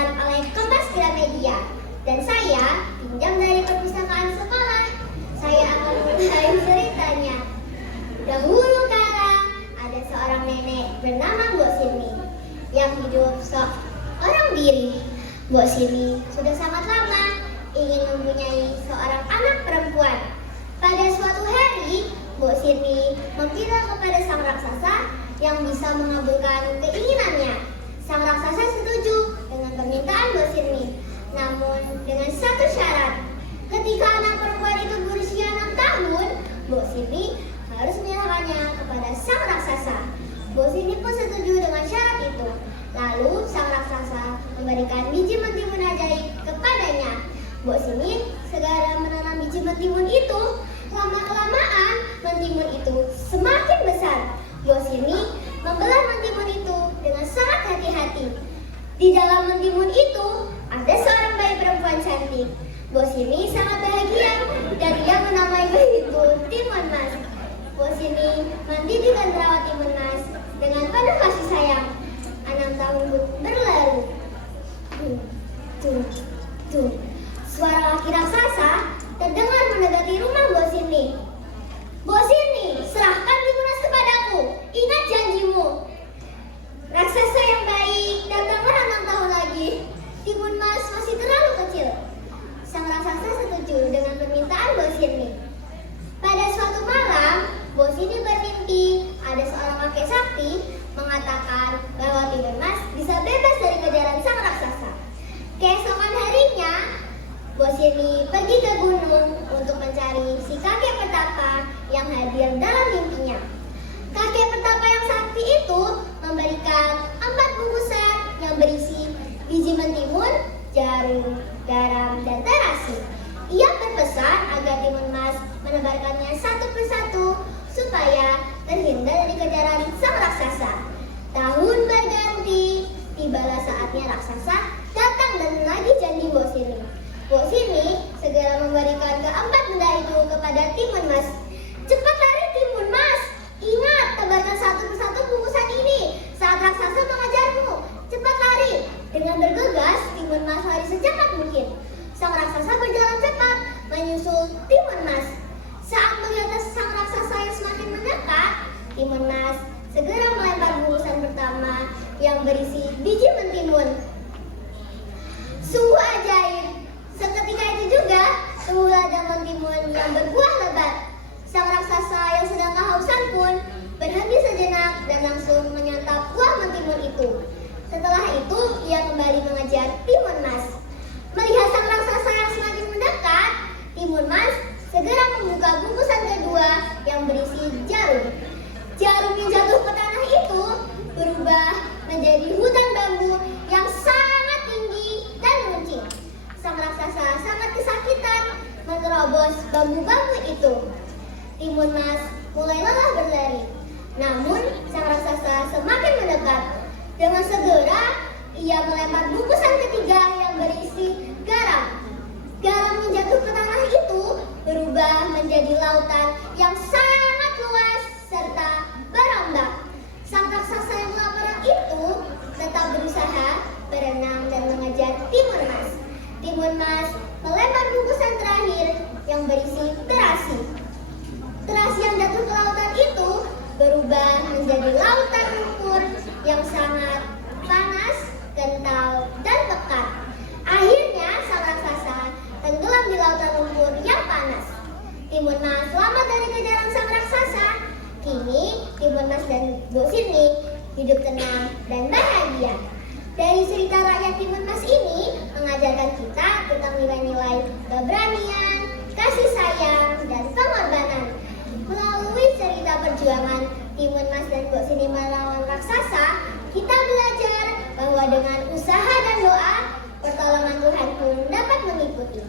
dibacakan oleh Kompas Gramedia dan saya pinjam dari perpustakaan sekolah. Saya akan mulai ceritanya. Dahulu kala ada seorang nenek bernama Mbok Sirni yang hidup seorang diri. Mbok Sirni sudah sangat lama ingin mempunyai seorang anak perempuan. Pada suatu hari, Mbok Sirni meminta kepada sang raksasa yang bisa mengabulkan keinginannya. Sang raksasa setuju dengan permintaan Mbok Sirni, namun dengan satu syarat. Ketika anak perempuan itu berusia 6 tahun, Mbok Sirni harus menyerahkannya kepada sang raksasa. Mbok Sirni pun setuju dengan syarat itu. Lalu sang raksasa memberikan biji mentimun ajaib kepadanya. Mbok Sirni segera menanam biji mentimun itu. Lama-kelamaan mentimun itu semakin besar. Mbok Sirni membelah mentimun itu dengan sangat hati-hati. Di dalam mentimun itu ada seorang bayi perempuan cantik. Mbok Sirni sangat bahagia dan ia menamai bayi itu Timun Mas. Mbok Sirni mendidik dan merawat Timun Mas dengan penuh kasih sayang. 6 tahun berlalu. Suara laki raksasa terdengar mendekati rumah Mbok Sirni. Mbok Sirni, serahkan Timun Mas kepadaku. Ingat janjimu. Raksasa yang baik, datanglah 6 tahun lagi. Timun Mas masih terlalu kecil. Sang raksasa setuju dengan permintaan Mbok Sirni. Pada suatu malam, Mbok Sirni bermimpi ada seorang kakek sakti mengatakan bahwa Timun Mas bisa bebas dari kejaran sang raksasa. Keesokan harinya, Mbok Sirni pergi ke gunung untuk mencari si kakek petapa yang hadir dalam mimpinya. Kakek petapa yang sakti itu memberikan 4 bungkusan yang berisi biji mentimun, jarum, garam, dan terasi. Ia berpesan agar Timun Mas menebarkannya satu persatu supaya terhindar dari kejaran sang raksasa. Tahun berganti, tibalah saatnya raksasa datang dan menagih janji Mbok Sirni. Mbok Sirni segera memberikan keempat benda itu kepada Timun Mas. Cepat lari Timun Mas, ingat tebarkan satu persatu bungkusan ini saat raksasa mengajarmu. Cepat lari. Dengan bergegas, Timun Mas lari secepat mungkin. Sang raksasa berjalan cepat menyusul Timun Mas. Saat melihat sang raksasa yang semakin mendekat, Timun Mas segera melempar bungkusan pertama yang berisi biji mentimun. Sungguh ajaib. Seketika itu juga tumbuhlah ada mentimun yang berbuah lebat. Sang raksasa yang sedang kehausan pun berhenti sejenak dan langsung menyantap buah mentimun itu. Setelah itu, ia kembali mengejar Timun Mas. Melihat sang raksasa yang semakin mendekat, Timun Mas segera membuka bungkusan kedua yang berisi jarum. Jarum yang jatuh ke tanah itu berubah menjadi hutan bambu yang sangat tinggi dan runcing. Sang raksasa sangat kesakitan menerobos bambu-bambu itu. Timun Mas mulai lelah berlari. Namun, sang raksasa semakin mendekat. Dengan segera, ia melempar bungkusan ketiga yang berisi garam. Garam yang jatuh ke tanah itu berubah menjadi lautan yang sangat luas serta berombak. Sang raksasa yang kelaparan itu tetap berusaha berenang dan mengejar Timun Mas. Timun Mas melempar bungkusan terakhir yang berisi terasi. Terasi yang jatuh ke lautan itu berubah menjadi lautan lumpur yang sangat panas, kental, dan pekat. Akhirnya sang raksasa tenggelam di lautan lumpur yang panas. Timun Mas selamat dari kejaran sang raksasa. Kini Timun Mas dan Mbok Sirni hidup tenang dan bahagia. Dari cerita rakyat Timun Mas ini mengajarkan kita tentang nilai-nilai keberanian, kasih sayang, dan pengorbanan. Melalui cerita perjuangan Timun Mas dan Mbok Sirni melawan raksasa, kita belajar bahwa dengan usaha dan doa, pertolongan Tuhan pun dapat mengikuti.